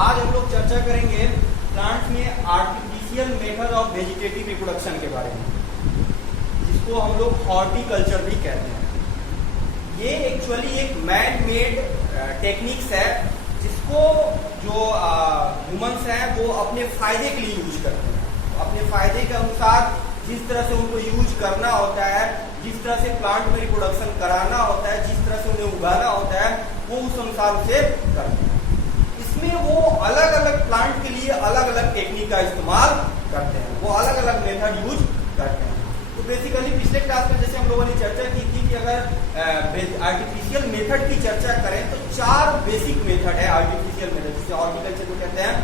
आज हम लोग चर्चा करेंगे प्लांट में artificial method of vegetative reproduction के बारे में, जिसको हम लोग हॉर्टिकल्चर भी कहते हैं। ये एक्चुअली एक मैन मेड टेक्निक्स है जिसको जो ह्यूमंस हैं वो अपने फायदे के लिए यूज करते हैं। अपने फायदे के अनुसार जिस तरह से उनको यूज करना होता है, जिस तरह से प्लांट में रिप्रोडक्शन कराना होता है, जिस तरह से उन्हें उगाना होता है, वो उस अनुसार उसे करते हैं। इसमें वो अलग अलग प्लांट के लिए अलग अलग टेक्निक का इस्तेमाल करते हैं, वो अलग अलग मेथड यूज करते हैं। तो बेसिकली पिछले क्लास में जैसे हम लोगों ने चर्चा की थी कि अगर आर्टिफिशियल मेथड की चर्चा करें तो 4 बेसिक मेथड है आर्टिफिशियल मेथड, जिसे हॉर्टिकल्चर को कहते हैं।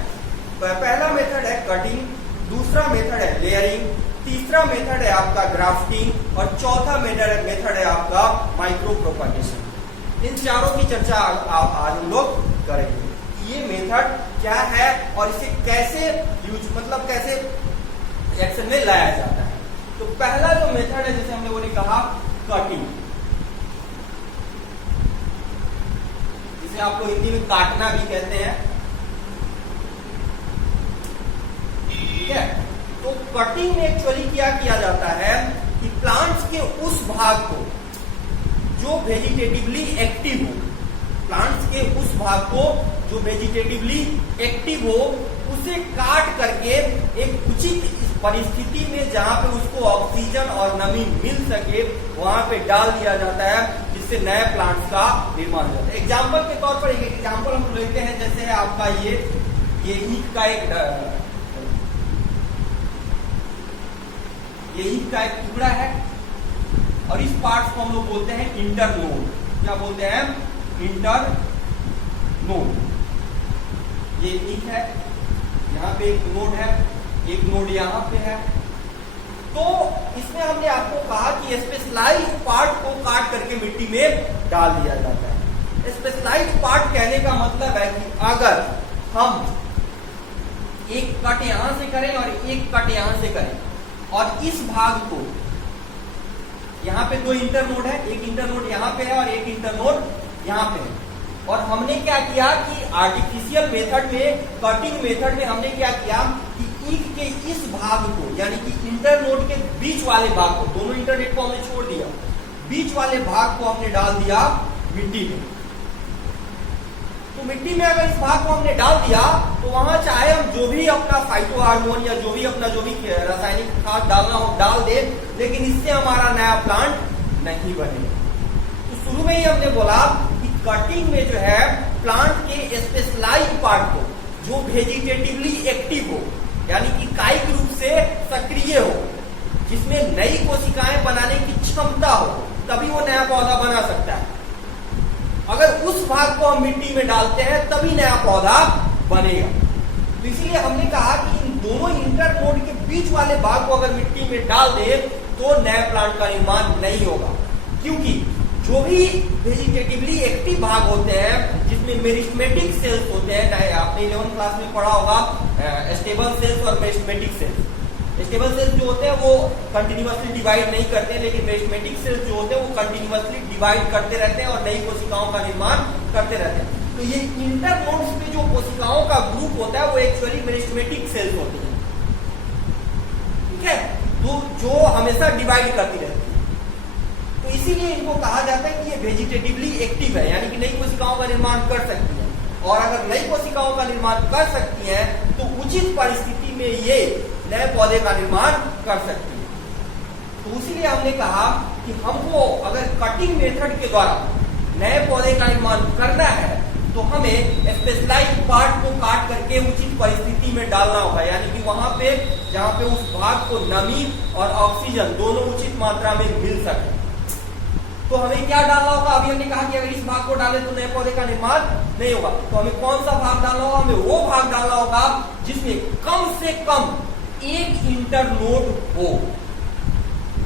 पहला मेथड है कटिंग, दूसरा मेथड है लेयरिंग, तीसरा मेथड है आपका ग्राफ्टिंग और चौथा मेथड है आपका माइक्रो प्रोपगेशन। इन चारों की चर्चा आज हम लोग करेंगे। ये मेथड क्या है और इसे कैसे यूज मतलब कैसे एक्शन में लाया जाता है। तो पहला जो मेथड है जैसे हम लोगों ने कहा कटिंग, जिसे आप लोग हिंदी में काटना भी कहते हैं, ठीक है। तो कटिंग में एक्चुअली क्या किया जाता है कि प्लांट्स के उस भाग को जो वेजिटेटिवली एक्टिव हो, प्लांट्स के उस भाग को जो वेजिटेटिवली एक्टिव हो, उसे काट करके एक उचित परिस्थिति में जहां पे उसको ऑक्सीजन और नमी मिल सके वहां पे डाल दिया जाता है, जिससे नए प्लांट्स का निर्माण हो जाता है। एग्जाम्पल के तौर पर एक एग्जाम्पल हम लेते हैं, जैसे है आपका ये ईंट का एक टुकड़ा है और इस पार्ट को हम लोग बोलते हैं इंटरनोड। क्या बोलते हैं? इंटरनोड। ये ईंट है, यहाँ पे एक नोड है, एक नोड यहाँ पे है। तो इसमें हमने आपको कहा कि स्पेशलाइज्ड पार्ट को काट करके मिट्टी में डाल दिया जाता है। स्पेशलाइज्ड पार्ट कहने का मतलब है कि अगर हम एक कट यहां से करें और एक कट यहां से करें और इस भाग को, यहाँ पे 2 इंटरनोड है, एक इंटरनोड यहाँ पे है और एक इंटरनोड यहाँ पे है, और हमने क्या किया कि आर्टिफिशियल मेथड में, कटिंग मेथड में हमने क्या किया कि ईंट के इस भाग को यानी कि इंटरनोड के बीच वाले भाग को, दोनों इंटरनेट को हमने छोड़ दिया, बीच वाले भाग को हमने डाल दिया मिट्टी में। तो मिट्टी में अगर इस भाग को हमने डाल दिया तो वहां चाहे हम जो भी अपना फाइटो हार्मोन या जो भी रासायनिक खाद डालना हो डाल दे, लेकिन इससे हमारा नया प्लांट नहीं बनेगा। तो शुरू में ही हमने बोला कि कटिंग में जो है प्लांट के स्पेशलाइज्ड पार्ट को जो वेजिटेटिवली एक्टिव हो यानी कि कायिक रूप से सक्रिय हो, जिसमें नई कोशिकाएं बनाने की क्षमता हो, तभी वो नया पौधा बना सकता है। अगर उस भाग को हम मिट्टी में डालते हैं तभी नया पौधा बनेगा। तो इसीलिए हमने कहा कि इन दोनों इंटरनोड के बीच वाले भाग को अगर मिट्टी में डाल दे तो नए प्लांट का निर्माण नहीं होगा, क्योंकि जो भी वेजिटेटिवली एक्टिव भाग होते हैं जिसमें मेरिस्टेमेटिक सेल्स होते हैं, चाहे आपने 11th क्लास में पढ़ा होगा स्टेबल सेल्स और मेरिस्टेमेटिक सेल्स। स्टेबल सेल्स जो होते हैं वो कंटिन्यूअसली डिवाइड नहीं करते हैं, लेकिन मेरिस्टेमेटिक सेल्स जो होते हैं वो कंटिन्यूअसली डिवाइड करते रहते हैं और नई कोशिकाओं का निर्माण करते रहते हैं। तो ये इंटरनोड्स में जो कोशिकाओं का ग्रुप होता है वो एक्चुअली मेरिस्टेमेटिक सेल्स होती है, ठीक है, तो जो हमेशा डिवाइड करती रहती है। तो इसीलिए इनको कहा जाता है कि ये वेजिटेटिवली एक्टिव है, यानी कि नई कोशिकाओं का निर्माण कर सकती है, और अगर नई कोशिकाओं का निर्माण कर सकती है तो उचित परिस्थिति में ये नए पौधे का निर्माण कर सकती है। तो इसीलिए हमने कहा कि हमको अगर कटिंग मेथड के द्वारा नए पौधे का निर्माण करना है तो हमें स्पेशलाइज्ड पार्ट को काट करके उचित परिस्थिति में डालना होगा, यानी कि वहां पे जहां पे उस भाग को नमी और ऑक्सीजन दोनों उचित मात्रा में मिल सके। तो हमें क्या डालना होगा? अभी हमने कहा कि अगर इस भाग को डालें तो नए पौधे का निर्माण नहीं होगा, तो हमें कौन सा भाग डालना होगा? हमें वो भाग डालना होगा जिसमें कम से कम एक इंटरनोड हो,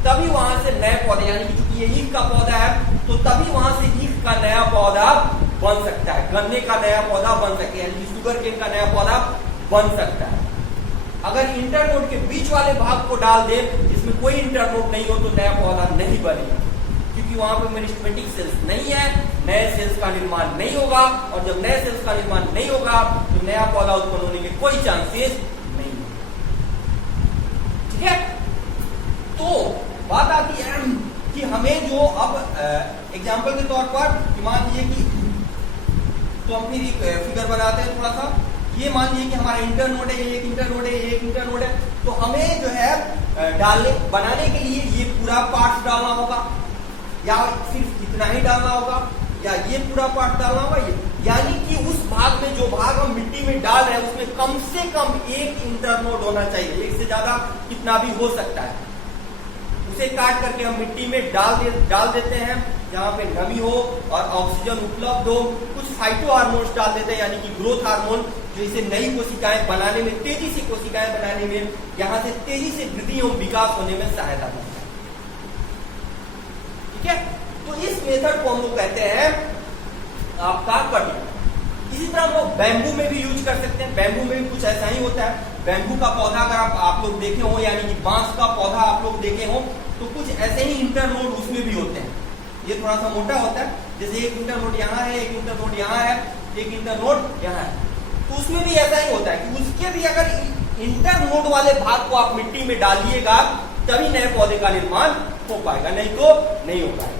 तभी वहां से नए पौधे, यानी कि चूंकि ये ईंट का पौधा है तो तभी वहां से ईंट का नया पौधा बन सकता है, गन्ने का नया पौधा बन सकता है, यानी शुगर केन का नया पौधा बन सकता है। अगर इंटरनोड के बीच वाले भाग को डाल दे जिसमें कोई इंटरनोड नहीं हो तो नया पौधा नहीं बनेगा, क्योंकि वहां पर मेरिस्टेमेटिक सेल्स नहीं है, नए सेल्स का निर्माण नहीं होगा, और जब नए सेल्स का निर्माण नहीं होगा तो नया पौधा उत्पन्न होने के कोई चांसेस नहीं है। ठीक है, तो बात आती है कि हमें जो अब एग्जाम्पल के तौर पर मान लीजिए कि, तो हम फिर एक फिगर बनाते हैं थोड़ा सा। ये मान लीजिए कि हमारा इंटरनोड है, एक इंटरनोड है, एक इंटरनोड है, तो हमें जो है बनाने के लिए ये पूरा पार्ट डालना होगा, या सिर्फ इतना ही डालना होगा, या ये पूरा पार्ट डालना होगा। यानी कि उस भाग में, जो भाग हम मिट्टी में डाल रहे हैं, उसमें कम से कम एक इंटरनोड होना चाहिए। एक से ज्यादा कितना भी हो सकता है, उसे काट करके हम मिट्टी में डाल देते हैं, जहां पे नमी हो और ऑक्सीजन उपलब्ध हो। कुछ फाइटो हार्मोन्स डाल देते हैं, यानी कि ग्रोथ हार्मोन, जो इसे नई कोशिकाएं बनाने में, तेजी से कोशिकाएं बनाने में, यहां से तेजी से वृद्धि एवं विकास होने में सहायता करता है। ठीक है, तो इस मेथड को हम लोग कहते हैं आपका कटिंग। इसी तरह हम लोग बैम्बू में भी यूज कर सकते हैं। बैम्बू में भी कुछ ऐसा ही होता है। बैम्बू का पौधा अगर आप लोग देखे हो, यानी कि बांस का पौधा आप लोग देखे हो, तो कुछ ऐसे ही इंटरनोड उसमें भी होते हैं। ये थोड़ा सा मोटा होता है, जैसे एक इंटरनोड यहाँ है, एक इंटरनोड यहाँ है, एक इंटरनोड यहाँ है, तो उसमें भी ऐसा ही होता है कि उसके भी अगर इंटरनोड वाले भाग को आप मिट्टी में डालिएगा तभी नए पौधे का निर्माण हो पाएगा, नहीं तो नहीं हो पाएगा।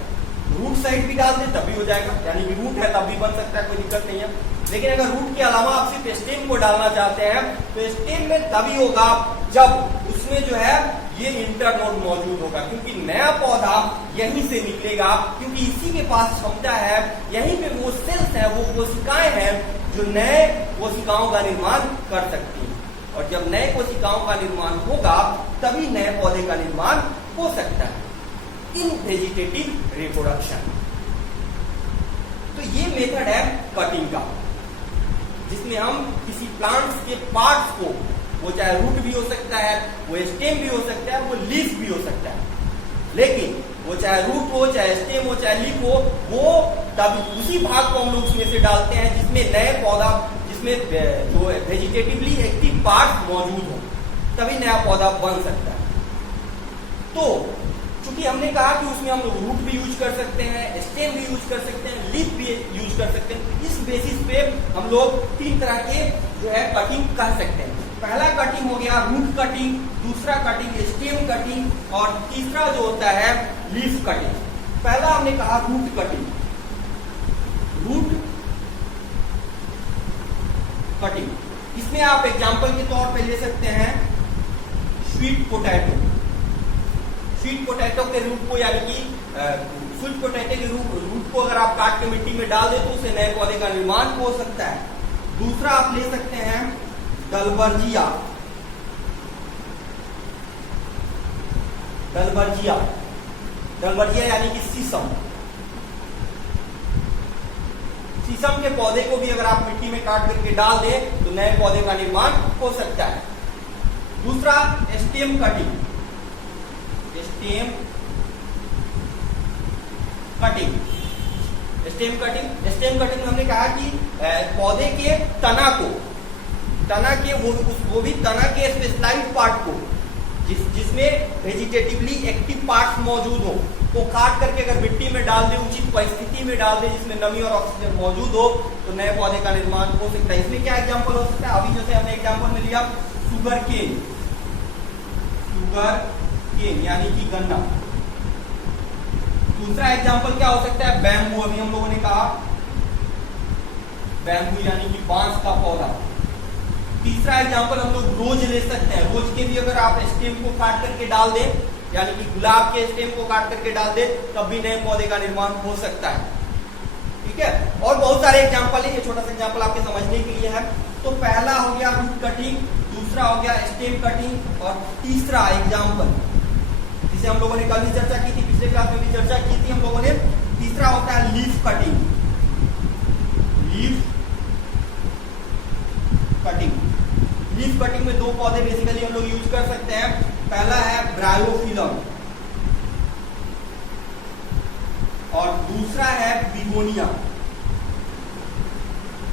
रूट साइड भी डाल दे तब भी हो जाएगा, यानी कि रूट है तब भी बन सकता है, कोई दिक्कत नहीं है। लेकिन अगर रूट के अलावा आप सिर्फ स्टेम को डालना चाहते हैं तो स्टेम में तभी होगा जब उसमें जो है ये इंटरनोड मौजूद होगा, क्योंकि नया पौधा यहीं से निकलेगा, क्योंकि इसी के पास क्षमता है, यहीं पे वो सेल्स है, वो कोशिकाएं हैं जो नए कोशिकाओं का निर्माण कर सकती हैं। और जब नए कोशिकाओं का निर्माण होगा तभी नए पौधे का निर्माण हो सकता है इन वेजिटेटिव रिप्रोडक्शन। तो ये मेथड है कटिंग का, जिसमें हम किसी प्लांट्स के पार्ट्स को, वो चाहे रूट भी हो सकता है, वो स्टेम भी हो सकता है, वो लीफ भी हो सकता है, लेकिन वो चाहे रूट हो, चाहे स्टेम हो, चाहे लीफ हो, वो तब उसी भाग को हम लोग उसमें से डालते हैं जिसमें नए पौधा, जिसमें जो वेजिटेटिवली एक्टिव पार्ट मौजूद हो, तभी नया पौधा बन सकता है। तो चूंकि हमने कहा कि उसमें हम लोग रूट भी यूज कर सकते हैं, स्टेम भी यूज कर सकते हैं, लीफ भी यूज कर सकते हैं, इस बेसिस पे हम लोग 3 तरह के जो है कटिंग कर सकते हैं। पहला कटिंग हो गया रूट कटिंग, दूसरा कटिंग स्टेम कटिंग, और तीसरा जो होता है लीफ कटिंग। पहला हमने कहा रूट कटिंग। रूट कटिंग, इसमें आप एग्जांपल के तौर पे ले सकते हैं स्वीट पोटैटो। स्वीट पोटैटो के रूट को, यानी कि स्वीट पोटैटो के रूट को अगर आप काट के मिट्टी में डाल दे तो उसे नए पौधे का निर्माण हो सकता है। दूसरा आप ले सकते हैं दलबर्जिया। दलबर्जिया, दलबर्जिया यानी कि शीशम। शीशम के पौधे को भी अगर आप मिट्टी में काट करके डाल दें तो नए पौधे का निर्माण हो सकता है। दूसरा stem cutting. Stem cutting, stem cutting, stem cutting में हमने कहा कि पौधे के तना को, तना के वो भी तना के स्पेशलाइज्ड पार्ट को, जिसमें वेजिटेटिवली एक्टिव पार्ट्स मौजूद हो, तो काट करके अगर मिट्टी में डाल दे, उचित परिस्थिति में डाल दे जिसमें नमी और ऑक्सीजन मौजूद हो, तो नए पौधे का निर्माण हो सकता है। इसमें क्या एग्जांपल हो सकता है? अभी जैसे हमने एग्जांपल में लिया शुगर केन, शुगर केन यानी कि गन्ना। दूसरा एग्जांपल क्या हो सकता है? बैम्बू। अभी हम लोगों ने कहा बैम्बू यानी कि बांस का पौधा। तीसरा एग्जांपल हम लोग रोज ले सकते हैं। रोज के भी अगर आप स्टेम को काट करके डाल दें, यानी कि गुलाब के स्टेम को काट करके डाल दें, तब भी नए पौधे का निर्माण हो सकता है। ठीक है, और बहुत सारे एग्जांपल है, ये छोटा सा एग्जांपल आपके समझने के लिए है। तो पहला हो गया रूट कटिंग, दूसरा हो गया स्टेम कटिंग, और तीसरा एग्जांपल जिसे हम लोगों ने कल भी चर्चा की थी, पिछले क्लास में भी चर्चा की थी हम लोगों ने, तीसरा होता है leaf cutting. Leaf cutting, leaf cutting में 2 पौधे बेसिकली हम लोग यूज कर सकते हैं। पहला है ब्रायोफिलम और दूसरा है बिगोनिया।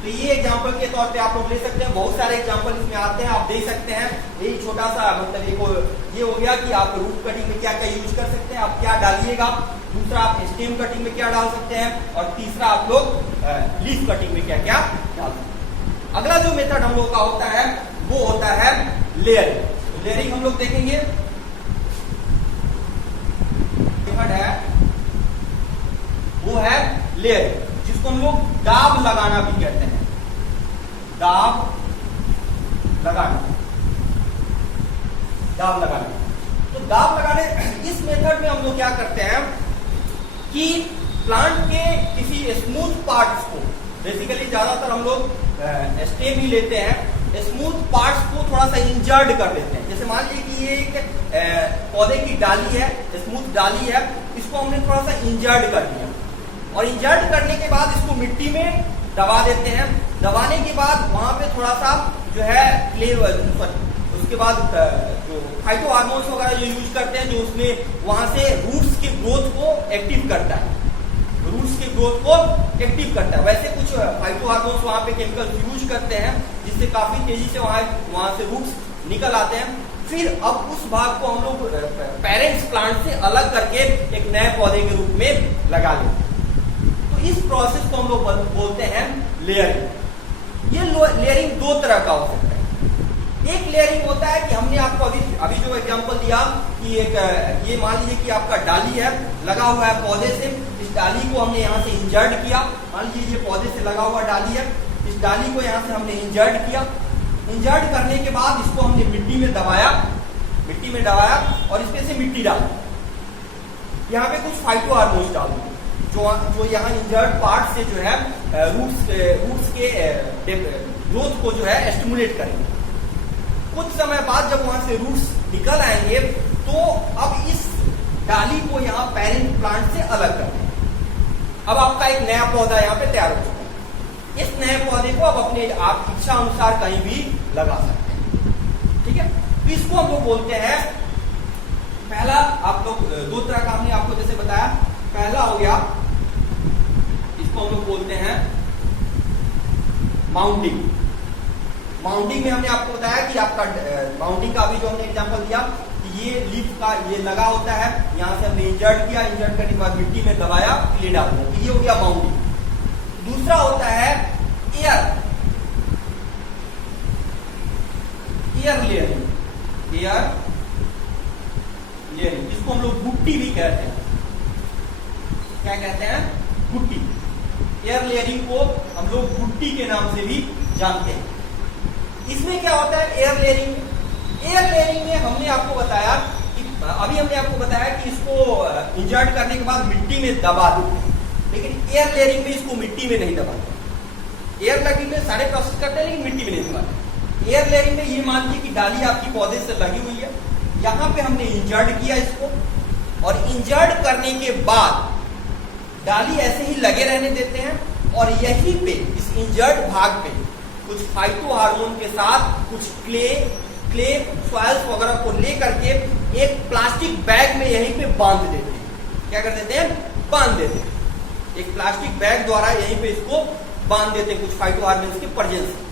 तो ये एग्जांपल के तौर पे आप लोग ले सकते हैं। बहुत सारे एग्जांपल इसमें आते हैं, आप दे सकते हैं। यही छोटा सा मतलब ये हो गया कि आप रूट कटिंग में क्या क्या यूज कर सकते हैं, आप क्या डालिएगा। दूसरा आप स्टेम कटिंग में क्या डाल सकते हैं, और तीसरा आप लोग लीफ कटिंग में क्या क्या डाल सकते हैं। अगला जो मेथड हम लोग का होता है वो होता है लेयरिंग। लेयरिंग हम लोग देखेंगे, मेथड है वो है लेयरिंग, जिसको हम लोग दाब लगाना भी कहते हैं, दाब लगाना, दाब लगाना। तो दाब लगाने इस मेथड में हम लोग क्या करते हैं कि प्लांट के किसी स्मूथ पार्ट्स को, बेसिकली ज्यादातर हम लोग स्टेम ही लेते हैं, स्मूथ पार्ट्स को थोड़ा सा इंजर्ड कर लेते हैं। जैसे मान लीजिए कि ये एक पौधे की डाली है, स्मूथ डाली है, इसको हमने थोड़ा सा इंजर्ड कर दिया, और इंजर्ड करने के बाद इसको मिट्टी में दबा देते हैं। दबाने के बाद वहां पे थोड़ा सा जो है क्ले, उसके बाद जो फाइटो हार्मोन्स वगैरह जो यूज करते हैं, जो उसमें वहां से रूट्स के ग्रोथ को एक्टिव करता है, रूट्स के ग्रोथ को एक्टिव करता है। वैसे कुछ फाइटो हार्मोन्स वहां पे केमिकल यूज करते हैं, जिससे काफी तेजी से वहां से रूट्स निकल आते हैं। फिर अब उस भाग को हम लोग पेरेंट्स प्लांट से अलग करके एक नए पौधे के रूप में लगा लेते हैं। तो इस प्रोसेस को हम लोग बोलते हैं लेयरिंग। ये लेयरिंग दो तरह का हो सकता है। एक लेयरिंग होता है कि हमने आपको अभी जो एग्जांपल दिया कि एक ये मान लीजिए कि आपका डाली है, लगा हुआ है पौधे से, इस डाली को हमने यहाँ से इंजर्ड किया। मान लीजिए ये पौधे से लगा हुआ डाली है, इस डाली को यहाँ से हमने इंजर्ड किया। इंजर्ड करने के बाद इसको हमने मिट्टी में दबाया, मिट्टी में दबाया और इसमें से मिट्टी डाली। यहाँ पे कुछ फाइटो हार्मोन्स डाल दिए जो यहाँ इंजर्ड पार्ट से जो है रूट्स के ग्रोथ को जो है स्टिमुलेट करेंगे। कुछ समय बाद जब वहां से रूट्स निकल आएंगे तो अब इस डाली को यहाँ पेरेंट प्लांट से अलग करते हैं। अब आपका एक नया पौधा यहाँ पे तैयार हो चुका है। इस नए पौधे को अब अपने आप इच्छा अनुसार कहीं भी लगा सकते हैं, ठीक है। तो इसको हम लोग बोलते हैं, पहला आप लोग दो तरह का हमने आपको जैसे बताया, पहला हो गया, इसको हम लोग बोलते हैं माउंटिंग। माउंटिंग में हमने आपको बताया कि आपका माउंटिंग का अभी जो हमने एग्जांपल दिया कि ये लीफ का ये लगा होता है, यहां से हमने इंजर्ड किया, इंजर्ड करने के बाद मिट्टी में दबाया, क्ले डाल दिया, तो ये हो गया माउंटिंग। दूसरा होता है एयर लेयरिंग, एयर लेयरिंग, जिसको हम लोग बुट्टी भी कहते हैं। क्या कहते हैं? बुट्टी। एयर लेयरिंग को हम लोग बुट्टी के नाम से भी जानते हैं। इसमें क्या होता है एयर लेयरिंग में? एयर लेयरिंग में हमने आपको बताया कि अभी हमने आपको बताया कि इसको इंजर्ट करने के बाद मिट्टी में दबा दो, लेकिन एयर लेयरिंग में इसको मिट्टी में नहीं दबाते। एयर लेयरिंग में सारे प्रोसेस करते हैं लेकिन मिट्टी में नहीं दबाते। एयर लेयरिंग में ये मान लीजिए कि डाली आपकी पौधे से लगी हुई है, यहाँ पे हमने इंजर्ट किया इसको, और इंजर्ट करने के बाद डाली ऐसे ही लगे रहने देते हैं, और यहीं पे इस इंजर्ड भाग पे कुछ फाइटो हार्मोन के साथ कुछ क्ले सॉइल्स वगैरह को लेकर के एक प्लास्टिक बैग में यहीं पे बांध देते हैं। क्या कर देते हैं? बांध देते हैं। एक प्लास्टिक बैग द्वारा यहीं पे इसको बांध देते हैं कुछ फाइटो हार्मोन के प्रेजेंस से।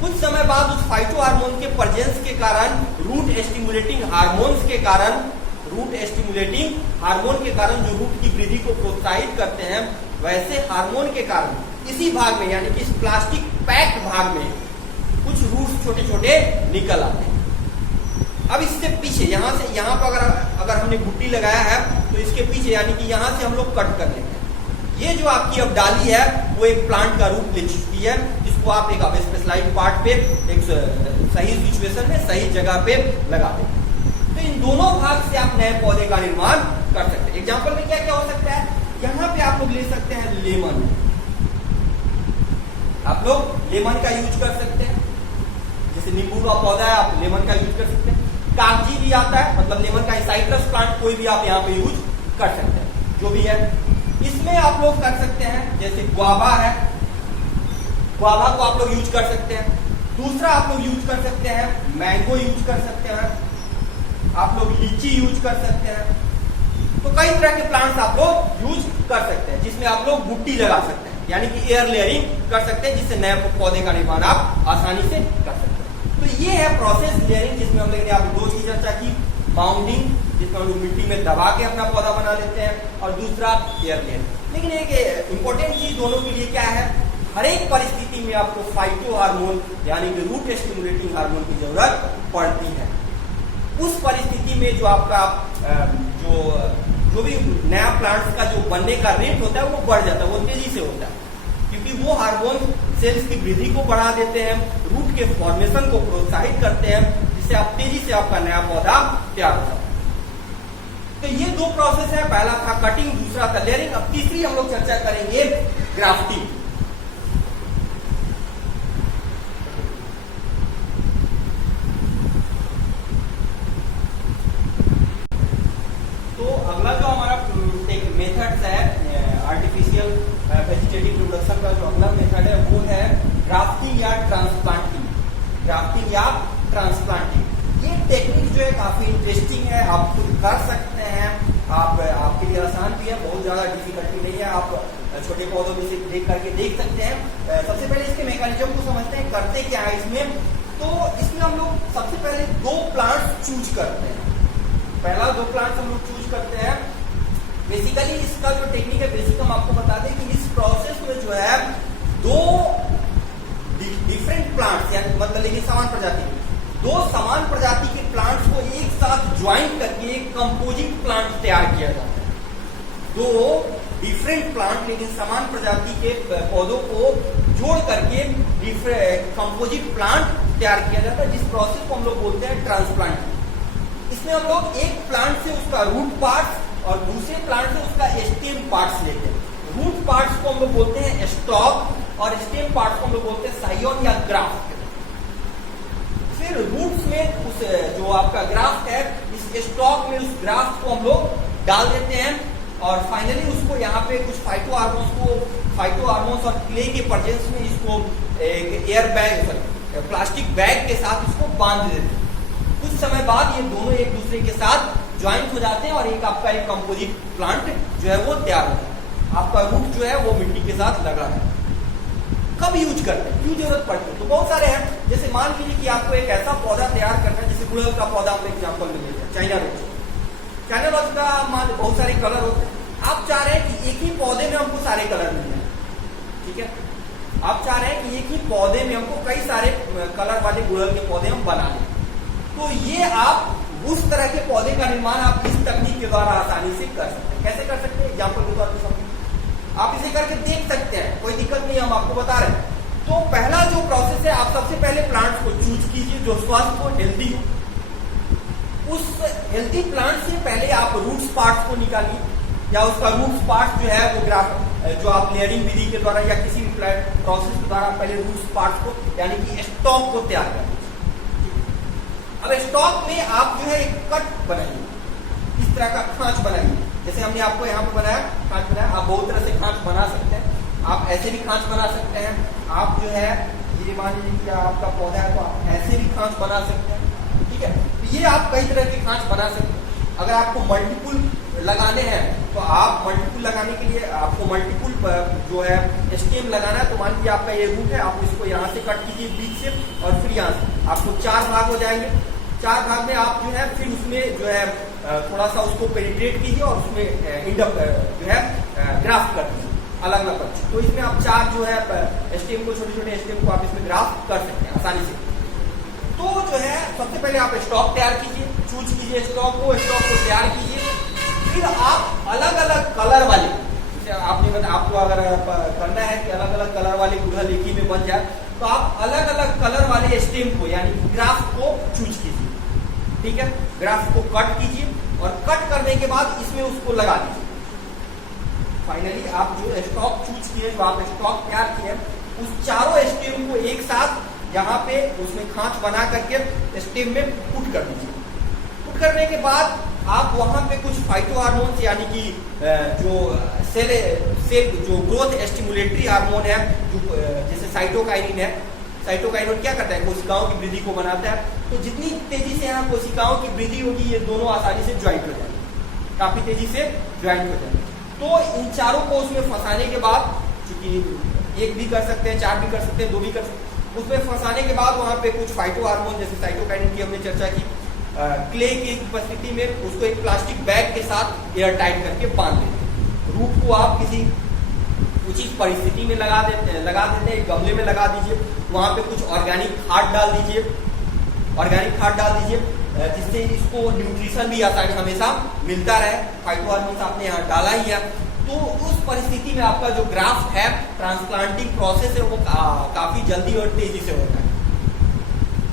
कुछ समय बाद उस फाइटो हार्मोन के प्रेजेंस के कारण, रूट स्टिमुलेटिंग हार्मोन्स के कारण, रूट स्टिमुलेटिंग हार्मोन के कारण जो रूट की वृद्धि को प्रोत्साहित करते हैं, वैसे हार्मोन के कारण इसी भाग में यानी कि इस प्लास्टिक पैक्ड भाग में कुछ रूट्स छोटे छोटे निकल आते हैं। अब इससे पीछे यहाँ पर अगर हमने बुट्टी लगाया है तो इसके पीछे यानी कि यहाँ से हम लोग कट कर लेते हैं। ये जो आपकी अब डाली है वो एक प्लांट का रूप ले चुकी है, जिसको आप एक स्पेशलाइज्ड पार्ट पे एक सही सिचुएशन में सही जगह पे लगा देते हैं। तो इन दोनों भाग से आप नए पौधे का निर्माण कर सकते हैं। एग्जाम्पल में क्या क्या हो सकता है? यहाँ पे आप लोग ले सकते हैं लेमन, आप लोग लेमन का यूज कर सकते हैं। जैसे नींबू का पौधा है, आप लेमन का यूज कर सकते हैं। कागजी भी आता है, मतलब लेमन का साइट्रस प्लांट कोई भी आप यहाँ पे यूज कर सकते हैं, जो भी है। इसमें आप लोग कर सकते हैं, जैसे गुआवा है, गुआवा को आप लोग यूज कर सकते हैं। दूसरा आप लोग यूज कर सकते हैं मैंगो यूज कर सकते हैं, आप लोग लीची यूज कर सकते हैं। तो कई तरह के प्लांट्स आप लोग यूज कर सकते हैं, जिसमें आप लोग बुट्टी लगा सकते हैं, यानी कि एयर लेयरिंग कर सकते हैं, जिससे नए पौधे का निर्माण आप आसानी से कर सकते हैं। तो ये है प्रोसेस लेयरिंग, जिसमें हम लोगों ने आप दो चीज चर्चा की, माउंटिंग जिसमें हम लोग मिट्टी में दबा के अपना पौधा बना लेते हैं, और दूसरा एयरलेस। लेकिन एक इंपॉर्टेंट चीज दोनों के लिए क्या है, हर एक परिस्थिति में आपको फाइटो हार्मोन यानी कि रूट स्टिमुलेटिंग हार्मोन की जरूरत पड़ती है। उस परिस्थिति में जो आपका जो भी नया प्लांट्स का जो बनने का रेट होता है वो बढ़ जाता है, वो तेजी से होता है, क्योंकि वो हार्मोन सेल्स की वृद्धि को बढ़ा देते हैं, रूट के फॉर्मेशन को प्रोत्साहित करते हैं, जिससे आप तेजी से आपका नया पौधा तैयार होता है। तो ये दो प्रोसेस है, पहला था कटिंग, दूसरा था लेयरिंग। अब तीसरी हम लोग चर्चा करेंगे ग्राफ्टिंग। तो अगला जो हमारा मेथड्स है आर्टिफिशियल वेजिटेटिव प्रोडक्शन का, जो अगला मेथड है वो है ग्राफ्टिंग या ट्रांसप्लांटिंग। ग्राफ्टिंग या ट्रांसप्लांटिंग ये टेक्निक जो है काफी इंटरेस्टिंग है, आप खुद कर सकते हैं, आपके लिए आसान भी है, बहुत ज्यादा डिफिकल्टी नहीं है, आप छोटे पौधों में से देख करके देख सकते हैं। सबसे पहले इसके मैकेनिज्म को समझते हैं, करते क्या है इसमें। तो इसमें हम लोग सबसे पहले दो प्लांट्स चूज करते हैं, पहला दो प्लांट्स हम लोग चूज करते हैं। बेसिकली इसका जो टेक्निक है, बेसिक हम आपको बता दें कि इस प्रोसेस में जो है दो डिफरेंट प्लांट्स यानी मतलब लेकिन समान प्रजाति के, दो समान प्रजाति के प्लांट्स को एक साथ ज्वाइन करके एक कंपोजिट प्लांट तैयार किया जाता है। दो डिफरेंट प्लांट लेकिन समान प्रजाति के पौधों को जोड़ करके कंपोजिट प्लांट तैयार किया जाता है, जिस प्रोसेस को हम लोग बोलते हैं ट्रांसप्लांटिंग। इसमें हम लोग एक प्लांट से उसका रूट पार्ट्स और दूसरे प्लांट से उसका स्टेम पार्ट्स लेते हैं। रूट पार्ट्स को हम लोग बोलते हैं स्टॉक और स्टेम पार्ट्स को हम लोग बोलते हैं साइयोन या ग्राफ्ट। फिर रूट्स में उस जो आपका ग्राफ्ट है, इस स्टॉक में उस ग्राफ्ट को हम लोग डाल देते हैं, और फाइनली उसको यहाँ पे कुछ फाइटो हार्मोन्स और क्ले के प्रेजेंस में इसको एक एयर बैग प्लास्टिक बैग के साथ इसको बांध देते हैं। कुछ समय बाद ये दोनों एक दूसरे के साथ ज्वाइंट हो जाते हैं और एक आपका एक कंपोजिट प्लांट जो है वो तैयार होता है। आपका रूट जो है वो मिट्टी के साथ लगा है। कब यूज करते हैं, क्यों जरूरत पड़ती है, तो बहुत सारे हैं। जैसे मान लीजिए कि आपको एक ऐसा पौधा तैयार करना है, जैसे गुड़हल का पौधा हम एग्जाम्पल में लेते हैं, चाइना रोज। चाइना रोज का मान बहुत सारे कलर होते हैं, आप चाह रहे हैं कि एक ही पौधे में हमको सारे कलर मिल जाए, ठीक है। आप चाह रहे हैं कि एक ही पौधे में हमको कई सारे कलर वाले गुड़हल के पौधे हम बना लें, तो ये आप उस तरह के पौधे का निर्माण आप इस तकनीक के द्वारा आसानी से कर सकते हैं। कैसे कर सकते हैं, एग्जाम्पल के तौर पर समझिए, आप इसे करके देख सकते हैं, कोई दिक्कत नहीं, हम आपको बता रहे हैं। तो पहला जो प्रोसेस है, आप सबसे पहले प्लांट्स को चूज कीजिए जो स्वस्थ हो, हेल्दी हो। उस हेल्दी प्लांट से पहले आप रूट्स पार्ट्स को निकालिए, या उसका रूट्स पार्ट्स जो है वो जो आप लेयरिंग विधि के द्वारा या किसी भी प्रोसेस के द्वारा पहले रूट्स पार्ट्स को यानी कि स्टॉक को तैयार करें। अब स्टॉक में आप जो है एक कट बनाइए, इस तरह का खांच बनाइए, जैसे हमने आपको यहाँ पे बनाया खांच बनाया। आप बहुत तरह से खांच बना सकते हैं, आप ऐसे भी खांच बना सकते हैं, आप जो है ये मान लीजिए कि आपका पौधा है तो आप ऐसे भी खांच बना सकते हैं, ठीक है। तो ये आप कई तरह के खांच बना सकते हैं। अगर आपको मल्टीपुल लगाने हैं तो आप मल्टीपुल लगाने के लिए आपको मल्टीपुल जो है स्टेम लगाना है, तो मान लीजिए आपका ये रूट है, आप इसको यहाँ से कट कीजिए बीच से, और फिर यहाँ से आपको 4 भाग हो जाएंगे। 4 भाग में आप जो है फिर उसमें जो है थोड़ा सा उसको पेनिट्रेट कीजिए और उसमें जो है ग्राफ्ट कर दीजिए अलग अलग पक्ष। तो इसमें आप 4 जो है स्टेम को, छोटे छोटे स्टेम को आप इसमें ग्राफ्ट कर सकते हैं आसानी से। तो जो है सबसे पहले आप स्टॉक तैयार कीजिए, चूज कीजिए स्टॉक को तैयार कीजिए। फिर आप अलग अलग कलर वाले, आपने आपको अगर करना है कि अलग अलग कलर वाले गुड़हल एक ही में बन जाए, तो आप अलग अलग कलर वाले स्टेम को यानी ग्राफ्ट को चूज कीजिए, ठीक है। ग्राफ्ट को कट कीजिए और कट करने के बाद इसमें उसको लगा दीजिए। फाइनली आप जो स्टॉक चूज किए, जो आप स्टॉक तैयार किए, उस चारों स्टेम को एक साथ यहाँ पे उसमें खांच बना करके स्टेम में पुट कर दीजिए। पुट करने के बाद आप वहां पे कुछ फाइटो हार्मोन्स यानी कि जो सेल जो ग्रोथ स्टिमुलेटरी हार्मोन है, जो जैसे साइटोकाइनिन है। साइटोकाइनिन क्या करता है, कोशिकाओं की वृद्धि को बनाता है। तो जितनी तेजी से यहाँ कोशिकाओं की वृद्धि होगी, ये दोनों आसानी से ज्वाइंट हो जाएंगे, काफी तेजी से ज्वाइंट हो जाएंगे। तो इन चारों को उसमें फंसाने के बाद, चूंकि 1 भी कर सकते हैं, 4 भी कर सकते हैं, 2 भी कर सकते हैं, उसमें फंसाने के बाद वहां पे कुछ फाइटो हार्मोन जैसे साइटोकाइनिन की हमने चर्चा की, क्ले की उपस्थिति में उसको एक प्लास्टिक बैग के साथ एयर टाइट करके बांध देते हैं। रूट को आप किसी उचित परिस्थिति में लगा देते हैं, एक गमले में लगा दीजिए, वहां पे कुछ ऑर्गेनिक खाद डाल दीजिए, जिससे इसको न्यूट्रिशन भी आसानी हमेशा मिलता रहे। फाइटोहार्मोन्स आपने यहाँ डाला ही है, तो उस परिस्थिति में आपका जो ग्राफ्ट है, ट्रांसप्लांटिंग प्रोसेस है, वो काफी जल्दी और तेजी से होता है।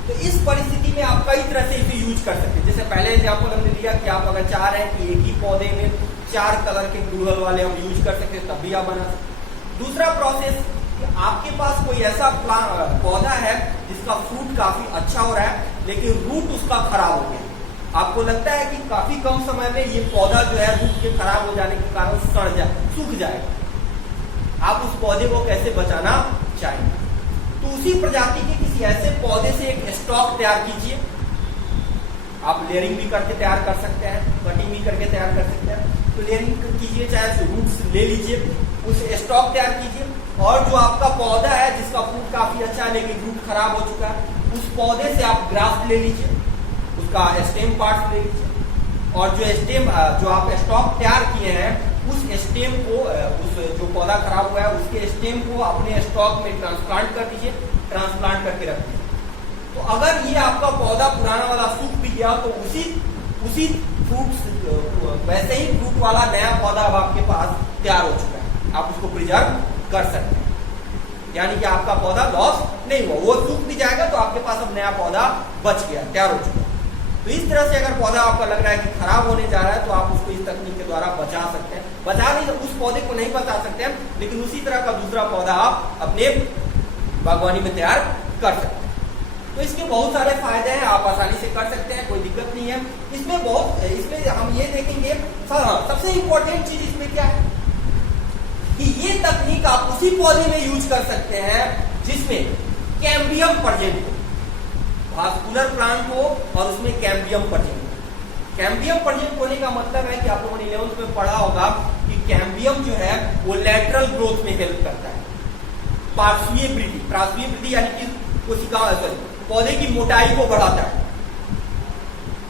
तो इस परिस्थिति में आप कई तरह से इसे यूज कर सकते हैं। जैसे पहले एग्जाम्पल हमने लिया कि आप अगर चाह रहे हैं कि एक ही पौधे में 4 कलर के गुड़हल वाले हम यूज कर सकते हैं, तब भी आप बना सकते हैं। दूसरा प्रोसेस, आपके पास कोई ऐसा पौधा है जिसका फ्रूट काफी अच्छा हो रहा है, लेकिन रूट उसका खराब हो गया। आपको लगता है कि काफी कम समय में ये पौधा जो है रूट के खराब हो जाने के कारण सूख जाएगा। आप उस पौधे को कैसे बचाना चाहेंगे? तो उसी प्रजाति के किसी ऐसे पौधे से एक स्टॉक तैयार कीजिए। आप लेयरिंग भी करके तैयार कर सकते हैं, कटिंग भी करके तैयार कर सकते हैं। तो लेयरिंग कीजिए, चाहे रूट्स ले लीजिए, उस स्टॉक तैयार कीजिए, और जो आपका पौधा है जिसका फ्रूट काफी अच्छा है लेकिन रूट खराब हो चुका है, उस पौधे से आप ग्राफ्ट ले लीजिए, उसका स्टेम पार्ट ले लीजिए, और जो आप स्टॉक तैयार किए हैं उस स्टेम को, उस जो पौधा खराब हुआ है उसके स्टेम को अपने स्टॉक में ट्रांसप्लांट कर दीजिए, ट्रांसप्लांट करके रख दीजिए। तो अगर ये आपका पौधा पुराना वाला सूख भी गया तो उसी फ्रूट, वैसे ही फ्रूट वाला नया पौधा अब आपके पास तैयार हो चुका है, आप उसको प्रिजर्व कर सकते हैं। यानी कि आपका पौधा लॉस नहीं हुआ, वो सूख भी जाएगा तो आपके पास अब नया पौधा बच गया, तैयार हो चुका है। तो इस तरह से अगर पौधा आपका लग रहा है कि खराब होने जा रहा है, तो आप उसको इस तकनीक के द्वारा बचा सकते हैं। बचा नहीं, उस पौधे को नहीं बचा सकते हैं, लेकिन उसी तरह का दूसरा पौधा आप अपने बागवानी में तैयार कर सकते हैं। तो इसके बहुत सारे फायदे हैं, आप आसानी से कर सकते हैं, कोई दिक्कत नहीं है। इसमें हम ये देखेंगे, सबसे इंपॉर्टेंट चीज इसमें क्या है कि ये तकनीक आप उसी पौधे में यूज कर सकते हैं जिसमें कैम्बियम प्रेजेंट हो, वास्कुलर प्लांट हो और उसमें कैम्बियम प्रेजेंट हो। कैम्बियम प्रेजेंट होने का मतलब है कि आप लोगों ने 11th में पढ़ा होगा कि कैम्बियम जो है वो लैटरल ग्रोथ में हेल्प करता है, पार्श्वीय वृद्धि यानी कि पौधे की मोटाई को बढ़ाता है।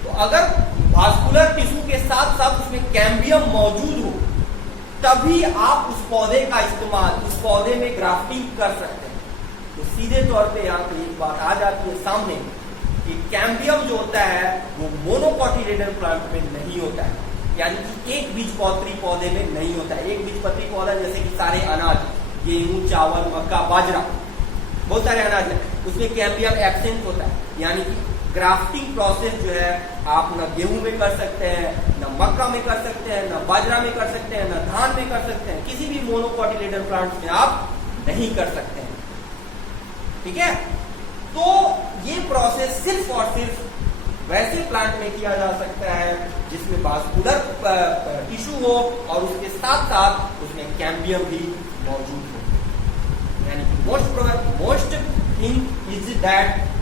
तो अगर वास्कुलर टिश्यू के साथ साथ उसमें कैम्बियम मौजूद हो, तभी आप उस पौधे का इस्तेमाल उस पौधे में ग्राफ्टिंग कर सकते हैं। तो सीधे तौर पे यहाँ पे एक बात आ जाती है सामने कि कैम्बियम जो होता है वो मोनोकोटिलेडन प्लांट में नहीं होता है, यानी कि एक बीजपत्री पौधे में नहीं होता है। एक बीजपत्री पौधा जैसे कि सारे अनाज, गेहूं, चावल, मक्का, बाजरा, बहुत सारे अनाज है, उसमें कैम्बियम एब्सेंट होता है। यानी कि ग्राफ्टिंग प्रोसेस जो है आप न गेहूं में कर सकते हैं, न मक्का में कर सकते हैं, न बाजरा में कर सकते हैं, न धान में कर सकते हैं, किसी भी मोनोकोटिलेडन प्लांट में आप नहीं कर सकते हैं। ठीक है, तो ये प्रोसेस सिर्फ और सिर्फ वैसे प्लांट में किया जा सकता है जिसमें वास्कुलर टिश्यू हो और उसके साथ साथ उसमें कैम्बियम भी मौजूद हो। यानी कि मोस्ट थिंग इज दैट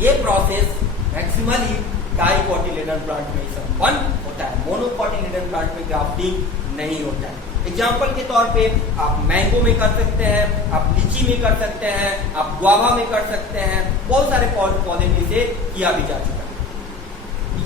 ये प्रोसेस मैक्सिमली डाइकोटिलेडन प्लांट में संपन्न होता है, मोनोकोटिलेडन प्लांट में ग्राफ्टिंग नहीं होता है। एग्जाम्पल के तौर पे आप मैंगो में कर सकते हैं, आप लीची में कर सकते हैं, आप गुआवा में कर सकते हैं, बहुत सारे पौधे में से किया भी जा चुका है।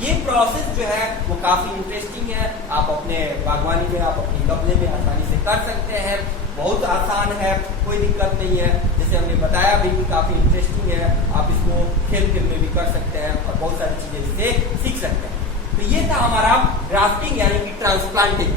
ये प्रोसेस जो है वो काफी इंटरेस्टिंग है, आप अपने बागवानी में, आप अपने गमले में आसानी से कर सकते हैं, बहुत आसान है, कोई दिक्कत नहीं है। जैसे हमने बताया भी कि काफी इंटरेस्टिंग है, आप इसको खेल में भी कर सकते हैं और बहुत सारी चीजें इससे सीख सकते हैं। तो ये था हमारा ग्राफ्टिंग यानी कि ट्रांसप्लांटिंग,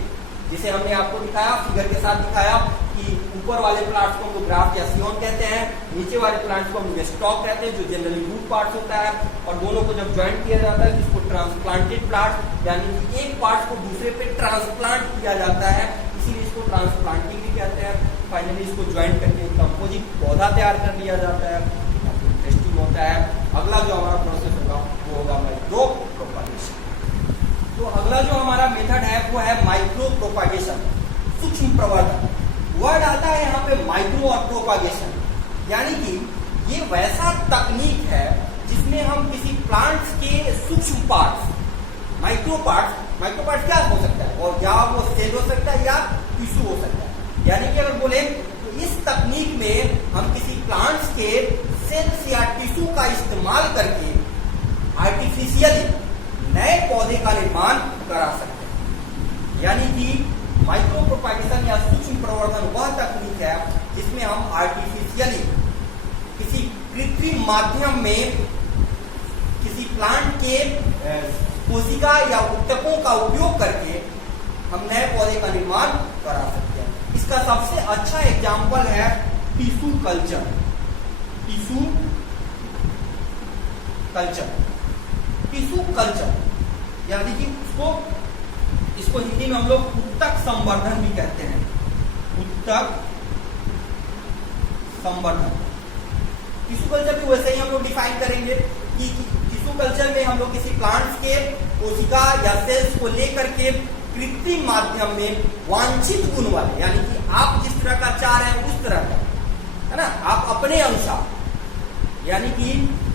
जिसे हमने आपको दिखाया, फिगर के साथ दिखाया कि ऊपर वाले प्लांट्स को हम लोग ग्राफ्ट या सियोन कहते हैं, नीचे वाले प्लांट्स को हम लोग स्टॉक कहते हैं, जो जनरली रूट पार्ट्स होता है, और दोनों को जब ज्वाइंट किया जाता है जिसको ट्रांसप्लांटेड प्लांट, यानी कि एक पार्ट को दूसरे पे ट्रांसप्लांट किया जाता है, इसीलिए इसको ट्रांसप्लांटिंग भी कहते हैं। फाइनली इसको ज्वाइंट करके एक कंपोजिट पौधा तैयार कर लिया जाता है, इंटरेस्टिंग होता है। अगला जो हमारा प्रोसेस होगा वो होगा माइक्रो प्रोपागेशन। तो अगला जो हमारा मेथड है वो है माइक्रो प्रोपागेशन, सूक्ष्म प्रवर्धन। वर्ड आता है यहाँ पे माइक्रो और प्रोपागेशन, यानी कि ये वैसा तकनीक है जिसमें हम किसी प्लांट्स के सूक्ष्म पार्ट्स, माइक्रो पार्ट्स क्या हो सकता है, और या वो सेल हो सकता है या टिश्यू हो सकता है। यानी कि अगर बोले तो इस तकनीक में हम किसी प्लांट्स के सेल्स या टिश्यू का इस्तेमाल करके आर्टिफिशियली नए पौधे का निर्माण करा सकते हैं। यानी कि माइक्रो प्रोपागेशन या सूक्ष्म प्रवर्धन वह तकनीक है जिसमें हम आर्टिफिशियली किसी कृत्रिम माध्यम में किसी प्लांट के कोशिका या ऊतकों का उपयोग करके हम नए पौधे का निर्माण करा सकते हैं। इसका सबसे अच्छा एग्जाम्पल है tissue culture. Tissue culture, tissue culture यानी कि इसको हिंदी में हम लोग ऊतक संवर्धन भी कहते हैं। ऊतक संवर्धन, टिश्यू कल्चर भी वैसे ही हम लोग डिफाइन करेंगे कि टिश्यू कल्चर में हम लोग किसी प्लांट्स के कोशिका या सेल्स को लेकर के कृत्रिम माध्यम में वांछित गुण वाले, यानी कि आप जिस तरह का चाह रहे हैं उस तरह का, है ना, आप अपने अनुसार, यानी कि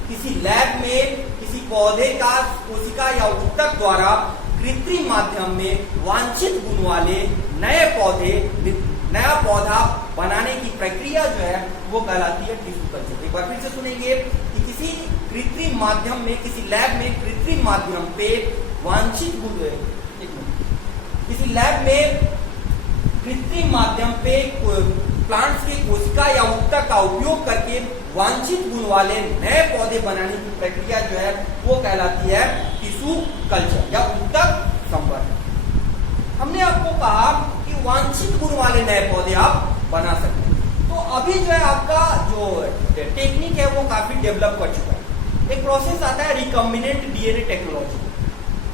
किसी लैब में किसी पौधे का कोशिका या ऊतक द्वारा कृत्रिम माध्यम में वांछित गुण वाले नया पौधा बनाने की प्रक्रिया जो है वो कहलाती है टिश्यू कल्चर। एक बार फिर से सुनेंगे कि किसी कृत्रिम माध्यम में, किसी लैब में कृत्रिम माध्यम पे वांछित गुण, किसी लैब में कृत्रिम माध्यम पे प्लांट्स के कोशिका या ऊतक का उपयोग करके वांछित गुण वाले नए पौधे बनाने की प्रक्रिया जो है वो कहलाती है टिश्यू कल्चर या ऊतक संवर्धन। हमने आपको कहा कि वांछित गुण वाले नए पौधे आप बना सकते हैं। तो अभी जो है आपका जो टेक्निक है वो काफी डेवलप कर चुका है। एक प्रोसेस आता है रिकॉम्बिनेंट डीएनए टेक्नोलॉजी।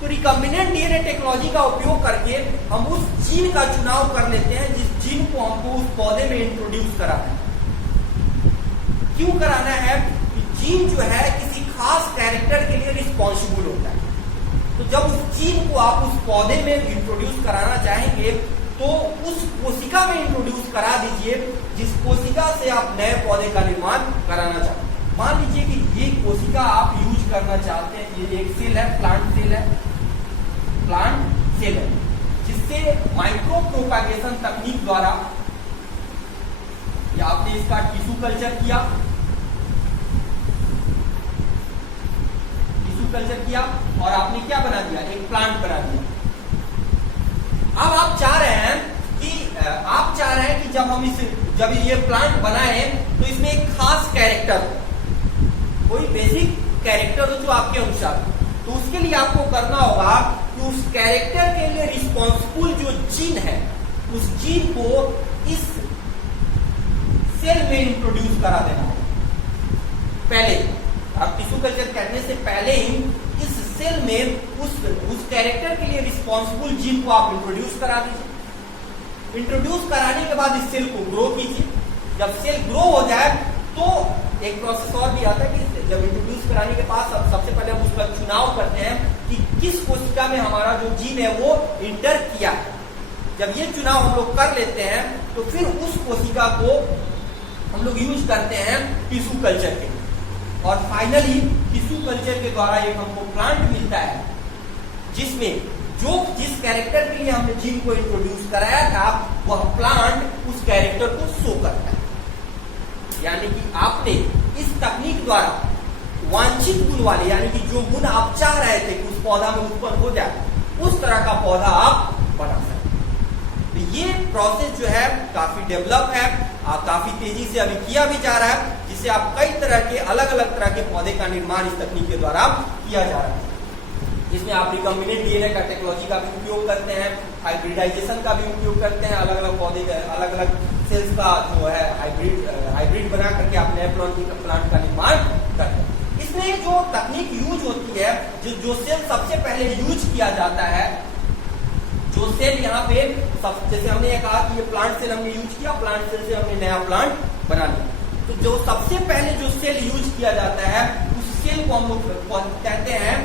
तो रिकॉम्बिनेंट डीएनए टेक्नोलॉजी का उपयोग करके हम उस जीन का चुनाव कर लेते हैं जिस जीन को हमको उस पौधे में इंट्रोड्यूस कराना है। क्यों कराना है? कि जीन जो है किसी खास कैरेक्टर के लिए रिस्पॉन्सिबल होता है। तो जब उस जीन को आप उस पौधे में इंट्रोड्यूस कराना चाहेंगे तो उस कोशिका में इंट्रोड्यूस करा दीजिए जिस कोशिका से आप नए पौधे का निर्माण कराना चाहते हैं। मान लीजिए कि ये कोशिका आप यूज करना चाहते हैं, ये एक सेल है, प्लांट सेल है, प्लांट सेल है, जिससे माइक्रो प्रोपागेशन तकनीक द्वारा या आपने इसका टिश्यू कल्चर किया, टिश्यू कल्चर किया और आपने क्या बना दिया? एक प्लांट बना दिया। अब आप चाह रहे हैं कि जब ये प्लांट बनाए तो इसमें एक खास कैरेक्टर, कोई बेसिक कैरेक्टर हो जो आपके अनुसार। तो उसके लिए आपको करना होगा कि उस कैरेक्टर के लिए रिस्पॉन्सिबल जो जीन है उस जीन को इस सेल में इंट्रोड्यूस करा देना होगा। पहले आप टिश्यू कल्चर करने से पहले ही इस सेल में उस कैरेक्टर के लिए रिस्पॉन्सिबल जीन को आप इंट्रोड्यूस करा दीजिए। इंट्रोड्यूस कराने के बाद इस सेल को ग्रो कीजिए। जब सेल ग्रो हो जाए तो एक प्रोसेस और भी आता है कि जब इंट्रोड्यूस कराने के बाद सबसे पहले हम उसका चुनाव करते हैं कि किस कोशिका में हमारा जो जीन है वो इंटर किया है। जब ये चुनाव हम लोग कर लेते हैं तो फिर उस कोशिका को हम लोग यूज करते हैं टिश्यू कल्चर के लिए। और फाइनली टिश्यू कल्चर के द्वारा एक हमको प्लांट मिलता है जिसमें जिस कैरेक्टर के लिए हमने जीन को इंट्रोड्यूस कराया था वह प्लांट उस कैरेक्टर को शो करता है। यानी कि आपने इस तकनीक द्वारा वांछित गुण वाले, यानी कि जो गुण आप चाह रहे थे कि उस पौधा में उत्पन्न हो जाए, उस तरह का पौधा आप बना सकते हैं। तो ये प्रोसेस जो है काफी डेवलप है, काफी तेजी से अभी किया भी जा रहा है, जिससे आप कई तरह के अलग अलग तरह के पौधे का निर्माण इस तकनीक के द्वारा किया जा रहा है। जिसमें आप रिकॉम्बिनेंट डीएनए का टेक्नोलॉजी का भी उपयोग करते हैं, हाइब्रिडाइजेशन का भी उपयोग करते हैं, अलग अलग पौधे का, अलग अलग सेल्स का जो है हाइब्रिड बना करके आप नए प्लांट का निर्माण करते हैं। इसमें जो तकनीक यूज होती है, जो सेल सबसे पहले यूज किया जाता है, जो सेल यहाँ पे जैसे हमने ये कहा कि ये प्लांट सेल हमने यूज किया, प्लांट सेल से हमने नया प्लांट बना लिया। तो जो सबसे पहले जो सेल यूज किया जाता है उस सेल को हम लोग कहते हैं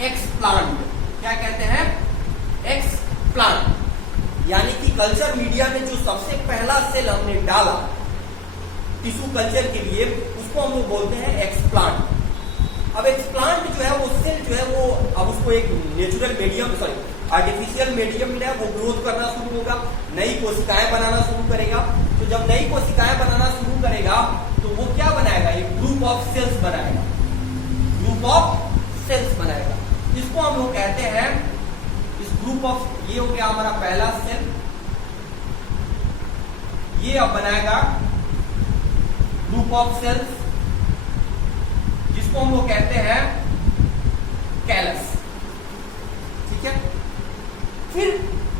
एक्सप्लांट। क्या कहते हैं? एक्सप्लांट। यानी कि कल्चर मीडिया में जो सबसे पहला सेल हमने डाला टिश्यू कल्चर के लिए उसको हम लोग बोलते हैं एक्सप्लांट। अब एक्सप्लांट जो है वो सेल जो है वो अब उसको एक नेचुरल मीडियम आर्टिफिशियल मीडियम में वो ग्रोथ करना शुरू होगा, नई कोशिकाएं बनाना शुरू करेगा। तो जब नई कोशिकाएं बनाना शुरू करेगा तो वो क्या बनाएगा? एक ग्रुप ऑफ सेल्स बनाएगा, ग्रुप ऑफ सेल्स बनाएगा। इसको हम हम लोग कहते हैं इस ग्रुप ऑफ, ये हो गया हमारा पहला सेल, ये अब बनाएगा ग्रुप ऑफ सेल्स जिसको हम लोग कहते हैं कैलस। ठीक है, फिर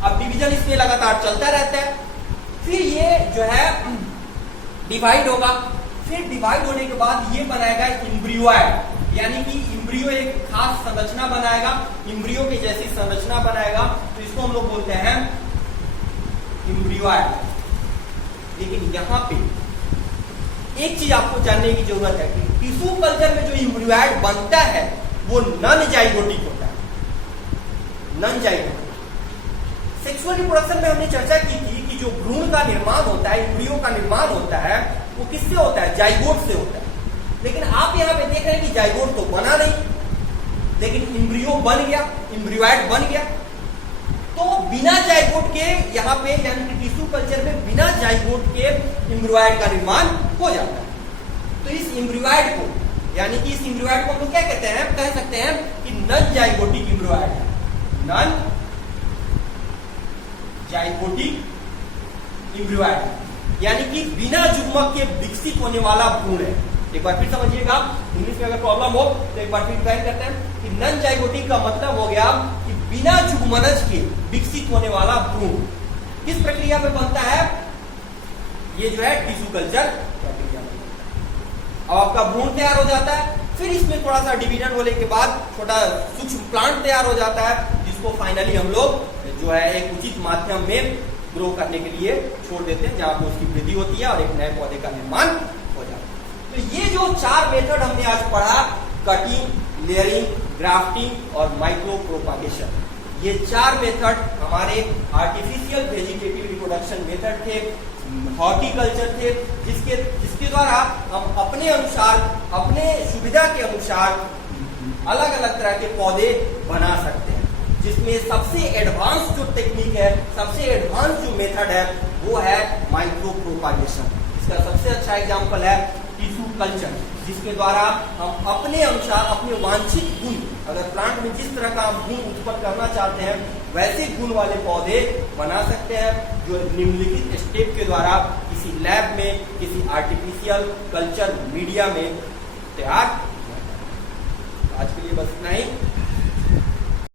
अब डिवीजन इसमें लगातार चलता रहता है, फिर ये जो है डिवाइड होगा, फिर डिवाइड होने के बाद ये बनाएगा एम्ब्रियोइड, यानी कि एम्ब्रियो एक खास संरचना बनाएगा, एम्ब्रियो की जैसी संरचना बनाएगा, तो इसको हम लोग बोलते हैं एम्ब्रियोइड। लेकिन यहां पे एक चीज आपको जानने की जरूरत है कि टिश्यू कल्चर में जो एम्ब्रियोइड बनता है वो नॉन जाइगोटिक होता है, नॉन जाइगोटिक। सेक्सुअल रिप्रोडक्शन में हमने चर्चा की थी कि जो भ्रूण का निर्माण होता है, एम्ब्रियो का निर्माण होता है, वो किससे होता है? जाइगोट से होता है। लेकिन आप यहाँ पे देख रहे हैं कि जाइगोट तो बना नहीं, लेकिन एम्ब्रियो बन गया, एम्ब्रियोइड बन गया। तो बिना जाइगोट के यहाँ पे, यानी कि टिश्यू कल्चर में बिना जाइगोट के एम्ब्रियोइड का निर्माण हो जाता है। तो इस एम्ब्रियोइड को, यानी कि इस एम्ब्रियोइड को हम लोग क्या कहते हैं? कह सकते हैं कि नॉन जाइगोटिक एम्ब्रियोइड है, नॉन जाइगोटिक एम्ब्रियोइड, यानी कि बिना जुग्मक के विकसित होने वाला भ्रूण है। एक बार फिर समझिएगा, इंग्लिश में अगर प्रॉब्लम हो तो एक बार फिर ट्राई करते हैं कि नॉन जाइगोटिक का मतलब हो गया कि बिना जुग्मनज के विकसित होने वाला भ्रूण। किस प्रक्रिया में बनता है? ये जो है टिश्यू कल्चर प्रक्रिया में। अब आपका भ्रूण तैयार हो जाता है, फिर इसमें थोड़ा सा डिवीजन होने के बाद छोटा सूक्ष्म प्लांट तैयार हो जाता है, जिसको फाइनली हम लोग जो है एक उचित माध्यम में ग्रो करने के लिए छोड़ देते हैं, जहां पर उसकी वृद्धि होती है और एक नए पौधे का निर्माण हो जाता है। तो ये जो 4 मेथड हमने आज पढ़ा, कटिंग, लेयरिंग, ग्राफ्टिंग और माइक्रो प्रोपागेशन, ये 4 मेथड हमारे आर्टिफिशियल वेजिटेटिव रिप्रोडक्शन मेथड थे, हॉर्टिकल्चर थे, जिसके द्वारा हम अपने अनुसार, अपने सुविधा के अनुसार अलग अलग तरह के पौधे बना सकते हैं। जिसमें सबसे एडवांस जो टेक्निक है, सबसे एडवांस जो मेथड है, वो है माइक्रो प्रोपागेशन। इसका सबसे अच्छा एग्जांपल है टिश्यू कल्चर, जिसके द्वारा हम अपने अनुसार अपने वांछित गुण, अगर प्लांट में जिस तरह का हम गुण उत्पन्न करना चाहते हैं, वैसे गुण वाले पौधे बना सकते हैं, जो निम्नलिखित स्टेप के द्वारा किसी लैब में, किसी आर्टिफिशियल कल्चर मीडिया में तैयार। आज के लिए बस इतना ही।